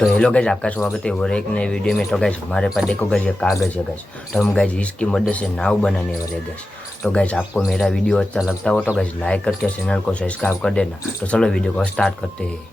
तो hello guys, आपका स्वागत है और एक नए वीडियो में। तो गाइज हमारे पास देखो गाइज ये कागज है गाइज, तो हम गाइज इसकी मदद से नाव बनाने वाले गाइज। तो गाइज आपको मेरा वीडियो अच्छा लगता हो तो गाइज लाइक करके चैनल को सब्सक्राइब कर देना। तो चलो वीडियो को स्टार्ट करते हैं।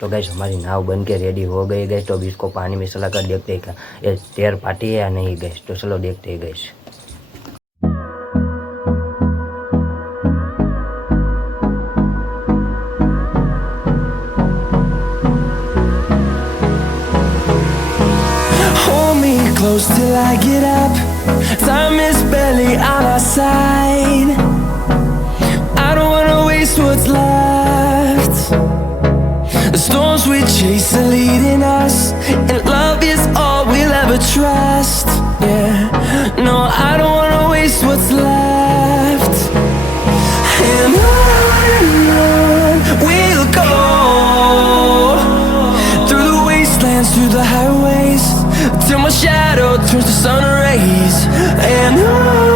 तो गैस हमारी नाव बन के रेडी हो गई गैस। तो अभी इसको पानी में चला कर देखते हैं ये तैर पाती है या नहीं गैस। तो चलो देखते हैं gas. Hold me close till I get up. Time is barely on our side. I don't wanna waste what's left. The storms we chase are leading us, and love is all we'll ever trust. Yeah, no, I don't wanna waste what's left. And on we'll go, through the wastelands, through the highways, till my shadow turns to sun rays. And on